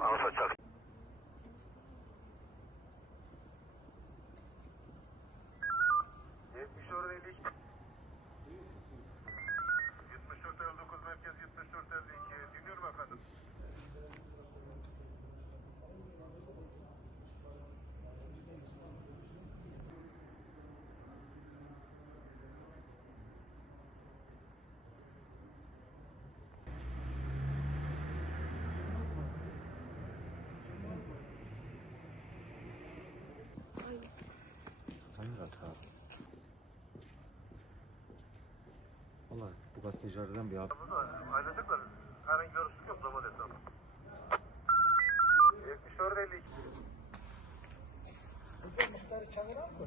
Alfa çak. Merkez 7452. Dinliyorum efendim. Sen biraz sağ ol. Valla bu gazetecilerden bir haber. Ayrılacaklar. Herhangi bir arışık yok. Zaman hesabı. 7452. Hocam muhtarı çağıran mı?